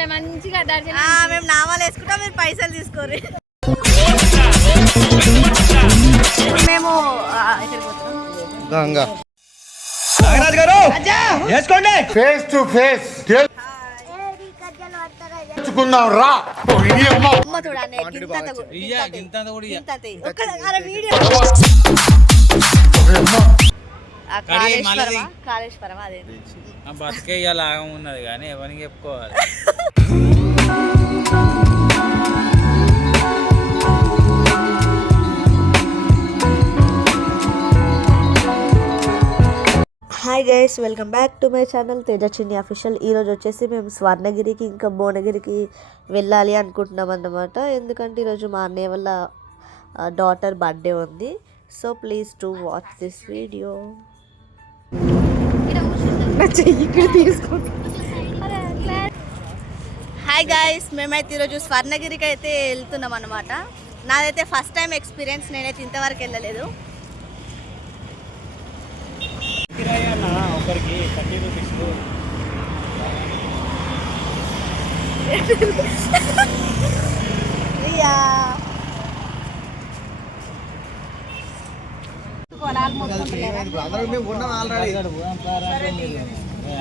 పోవాలి మంచిగా దర్శనం. మేము నామాలు వేసుకుంటాం, మీరు పైసలు తీసుకోరు. మేము గంగా నాగరాజ్ గారు వేసుకోండి ఫేస్ టు ఫేస్ తెచ్చుకుందాం రా. కాళేశ్వరం అదే బతికే లాగా ఉన్నది కానీ ఎవరికి చెప్పుకోవాలి. Hi guys, welcome back to my channel Teja చిన్ని అఫీషియల్. ఈరోజు వచ్చేసి మేము స్వర్ణగిరికి ఇంకా భువనగిరికి వెళ్ళాలి అనుకుంటున్నాం అన్నమాట. ఎందుకంటే ఈరోజు మా అన్నయ్య వాళ్ళ డాటర్ బర్త్డే ఉంది. So please to watch this video. Hi guys, మేమైతే ఈరోజు స్వర్ణగిరికి అయితే వెళ్తున్నాం అన్నమాట. నాదైతే ఫస్ట్ టైం ఎక్స్పీరియన్స్, నేనైతే ఇంతవరకు వెళ్ళలేదు. ఒకరికి 30 రూపీస్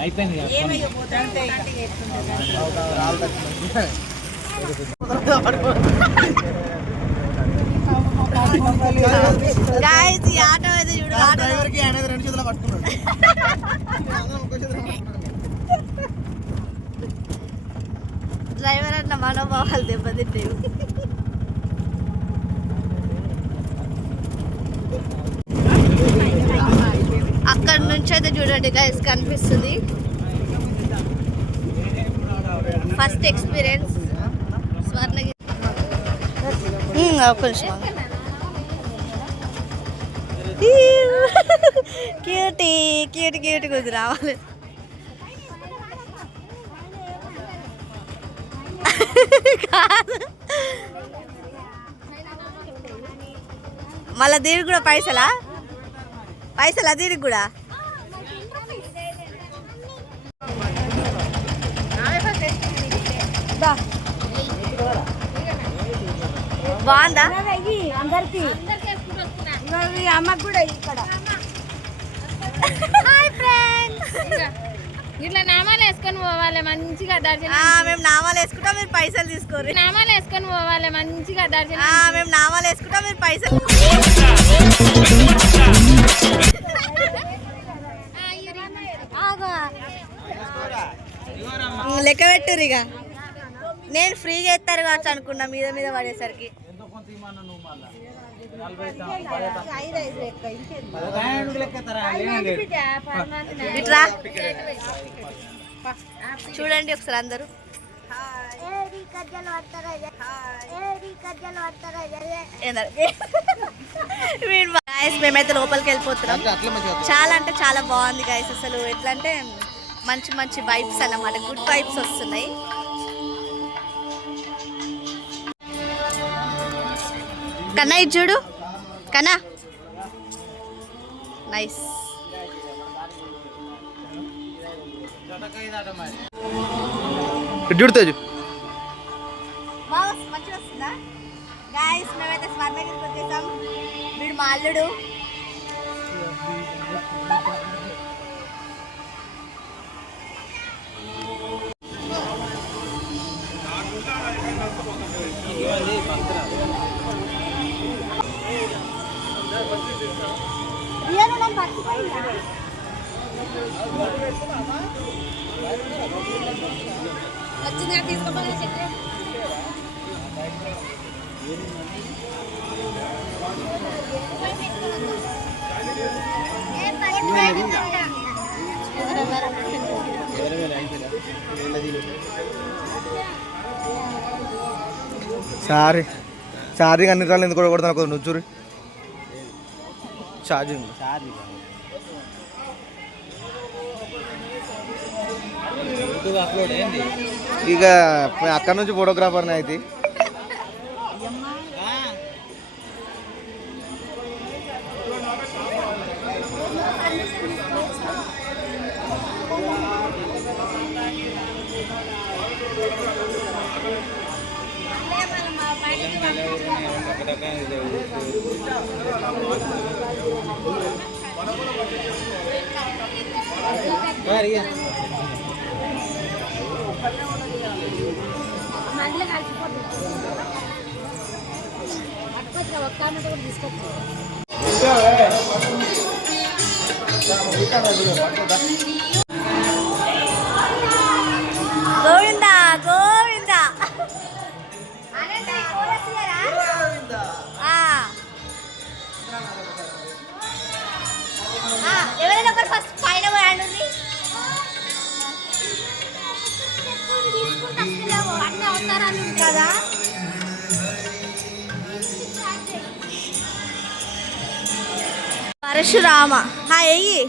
అయిపోయింది. గాయ్స్, ఈ ఆటో అయితే చూడు, డ్రైవర్కి అనేది 2 చేతులు పట్టుకున్నాడు. డ్రైవర్ అన్న మనోభావాలు దెబ్బతింటాయి. అక్కడ నుంచి అయితే చూడండి గైస్, కనిపిస్తుంది. First experience Swarnagiri. ఒక నిమిషం, క్యూటీ క్యూటీ క్యూటీ కొద్ది రావాలి. మళ్ళా దీనికి కూడా పైసలా దీనికి కూడా బాగుందా అందరికి? అమ్మకు కూడా ఇక్కడ. హాయ్ ఫ్రెండ్స్, ఇట్లా నామాలు వేసుకొని పోవాలి మంచిగా దర్శనం. మేము నామాలు వేసుకుంటాం, మీరు పైసలు తీసుకోరు. నామాలు వేసుకొని పోవాలి మంచిగా దర్శనం. మేము నామాలు వేసుకుంటాం, మీరు పైసలు లెక్క పెట్టుర్రు. ఇక నేను ఫ్రీగా ఎత్తారు కావచ్చు అనుకున్నా, మీద మీద పడేసరికి. ఇట్రా చూడండి ఒకసారి అందరూ. మేమైతే లోపలికి వెళ్ళిపోతున్నాం. చాలా అంటే చాలా బాగుంది గైస్. అసలు ఎట్లా అంటే మంచి మంచి వైబ్స్ అన్నమాట, గుడ్ వైబ్స్ వస్తున్నాయి. కన్నా ఇది చూడు, కన్నా నైస్. మంచిగా వస్తుందా గైస్? మేమైతే స్వర్ణగిరికి వచ్చేసాం. వీడు మా అల్లుడు. ఛార్జింగ్ అన్ని రాళ్ళు ఎందుకు కొడతాను కొంచెం నుంచూరి. ఛార్జింగ్ ఇక అక్కడ నుంచి ఫోటోగ్రాఫర్ని అయితే మందులో కలిసిపోతుంది ఒక్క కూడా తీసుకొచ్చి గోవిందా గోవిందా ఎవరైనా ఒకరు ఫస్ట్ పైన పోయండి అన్ని అవతారాలు కదా. పరశురామ ఎయ్యి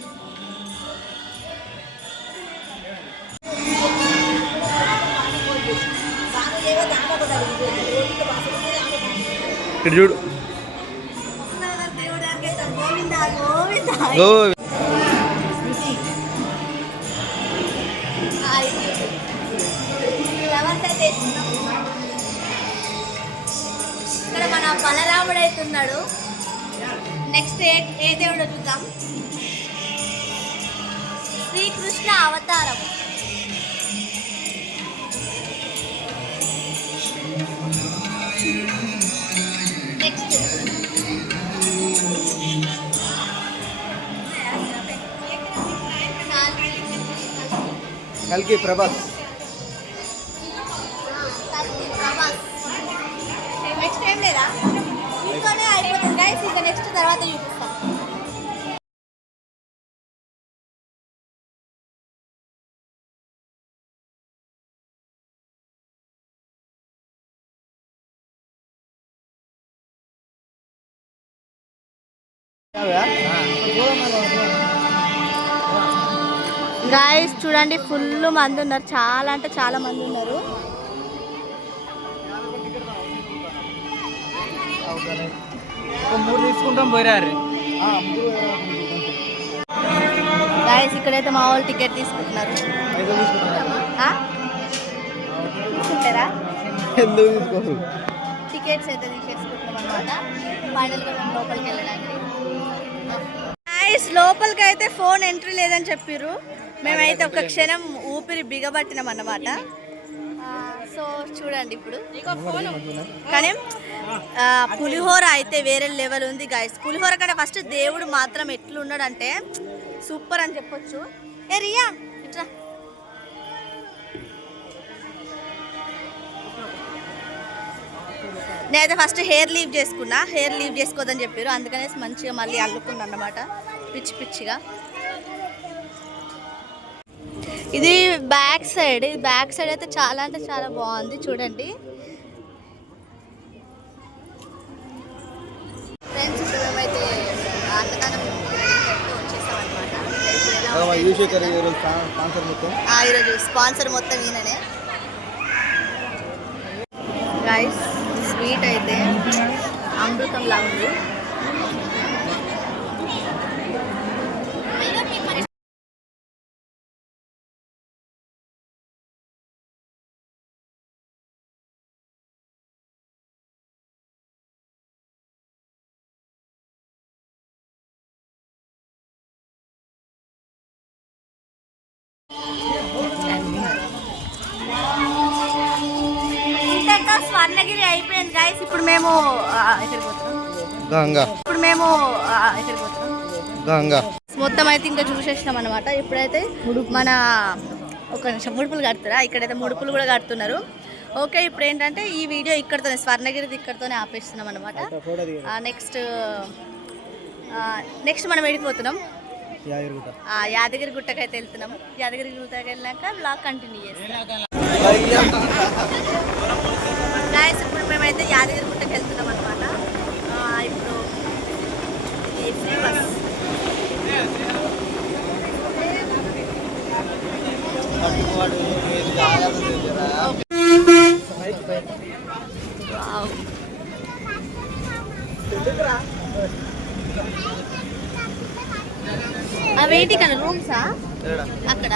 చూడు ఇక్కడ మన బలరాముడు అవుతున్నాడు. నెక్స్ట్ ఏ దేవుడు చూద్దాం. శ్రీకృష్ణ అవతారం. నెక్స్ట్ కల్కి ప్రభాస్. నెక్స్ట్ ఏం లేదా? ఇంట్లోనే అయిపోతుంది గైస్. ఇంకా నెక్స్ట్ తర్వాత చూపిస్తాం. గాయస్ చూడండి, ఫుల్ మంది ఉన్నారు. చాలా అంటే చాలా మంది ఉన్నారు. మూడు తీసుకుంటాం పోయారు గాయస్ ఇక్కడైతే మా వాళ్ళు టికెట్ తీసుకుంటున్నారు. తీసుకుంటారా? టికెట్స్ అయితే తీసేసుకుంటున్నాం అనమాట. ఫైనల్గా మేము లోపలికి వెళ్ళడానికి. గాయస్ లోపలికి అయితే ఫోన్ ఎంట్రీ లేదని చెప్పారు. మేమైతే ఒక క్షణం ఊపిరి బిగబట్టినాం అన్నమాట. సో చూడండి ఇప్పుడు. కానీ పులిహోర అయితే వేరే లెవెల్ ఉంది గాయస్. పులిహోర కంటే ఫస్ట్ దేవుడు మాత్రం ఎట్లున్నాడంటే సూపర్ అని చెప్పొచ్చు. ఏ రియా ఇట్లా నేనైతే ఫస్ట్ హెయిర్ లీవ్ చేసుకున్నా. హెయిర్ లీవ్ చేసుకోదని చెప్పారు. అందుకనేసి మంచిగా మళ్ళీ అల్లుకున్నా అన్నమాట పిచ్చి పిచ్చిగా. ఇది బ్యాక్ సైడ్. ఇది బ్యాక్ సైడ్ అయితే చాలా అంటే చాలా బాగుంది చూడండి. ఫ్రెండ్స్ ఇప్పుడు మేమైతే అన్నదానం వచ్చేసామన్నమాట. ఈరోజు స్పాన్సర్ మొత్తం ఈయననే గైస్. స్వీట్ అయితే అమృతంలా ఉంది. ఇంకా స్వర్ణగిరి అయిపోయింది గైస్. ఇప్పుడు మేము ఎక్కడికి పోతున్నాం. మొత్తం అయితే ఇంకా చూసేసినాం అనమాట. ఇప్పుడైతే మన ఒక నిమిషం ముడుపులు కడుతురా. ఇక్కడైతే ముడుపులు కూడా కడుతున్నారు. ఓకే ఇప్పుడు ఏంటంటే ఈ వీడియో ఇక్కడతోనే స్వర్ణగిరిది ఇక్కడతోనే ఆపేస్తున్నాం అనమాట. నెక్స్ట్ మనం వెళ్ళిపోతున్నాం యాదగిరి గుట్టకైతే వెళ్తున్నాం. యాదగిరి గుట్టకి వెళ్ళాక బ్లాగ్ కంటిన్యూ చేస్తాం. గాయస్ ఇప్పుడు మేమైతే యాదగిరి గుట్టకి వెళ్తున్నాం అనమాట. ఇప్పుడు ఇది ఫ్రీ బస్. అవేంటి కదా రూమ్సా అక్కడ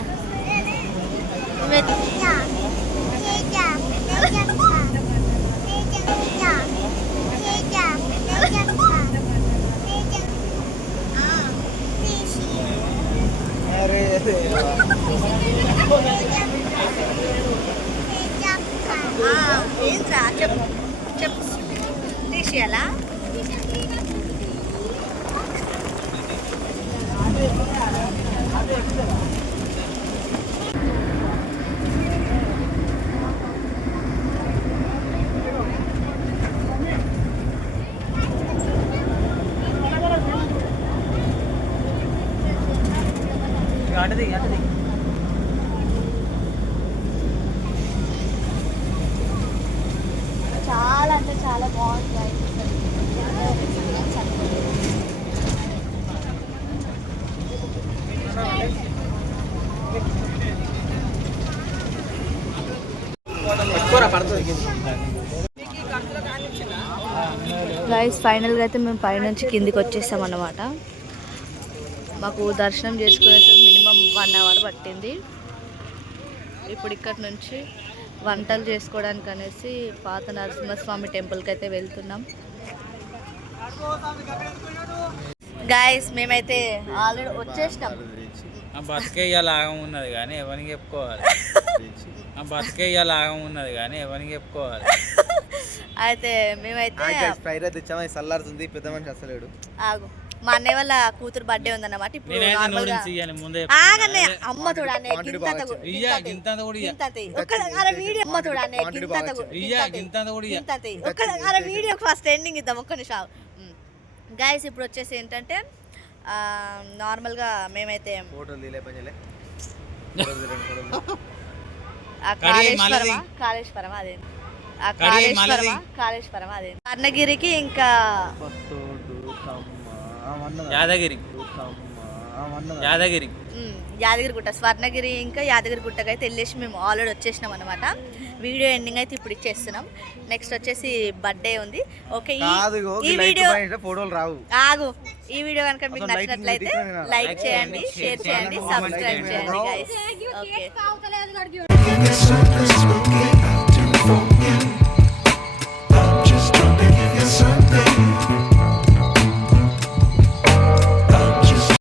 చెప్పు చెప్పు తీసేయాలా? చాలా అంటే చాలా బాగుంది. గైస్ ఫైనల్గా అయితే మేము పైనుంచి కిందికి వచ్చేసాం అన్నమాట. మాకు దర్శనం చేసుకునేసరికి మినిమం 1 అవర్ పట్టింది. ఇప్పుడు ఇక్కడ నుంచి వంటలు చేసుకోవడానికి అనేసి పాత నరసింహస్వామి టెంపుల్కి అయితే వెళ్తున్నాం. గైస్ మేమైతే ఆల్రెడీ వచ్చేసినాం. ఆ బతికే ఇవాళ ఆగం ఉన్నది కానీ ఎవరికి చెప్పుకోవాలి. ఆ బతికే ఇవాళ ఆగం ఉన్నది కానీ ఎవరికి చెప్పుకోవాలి. అయితే మేమైతే సల్లారుతుంది, పెద్ద మనిషి అసలేడు. ఆగు, మా అన్నయ్య వాళ్ళ కూతురు బర్త్డే ఉందన్నమాట. ఇప్పుడు నార్మల్గా ముందే ఆగనే అమ్మ చూడనే వీడియో ఫస్ట్ ఎండింగ్ ఇద్దాం. ఒక్క నిమిషం గైస్. ఇప్పుడు వచ్చేసి ఏంటంటే నార్మల్గా మేమైతే కాళేశ్వరం అదే స్వర్ణగిరికి ఇంకా యాదగిరిగుట్ట, స్వర్ణగిరి ఇంకా యాదగిరిగుట్టకి అయితే వెళ్ళేసి మేము ఆల్రెడీ వచ్చేసినాం అనమాట. వీడియో ఎండింగ్ అయితే ఇప్పుడు ఇచ్చేస్తున్నాం. నెక్స్ట్ వచ్చేసి బర్త్డే ఉంది. ఓకే, ఈ వీడియో ఆగు. ఈ వీడియో కనుక మీకు నచ్చినట్లయితే లైక్ చేయండి, షేర్ చేయండి, సబ్స్క్రైబ్ చేయండి గైస్. ఓకే.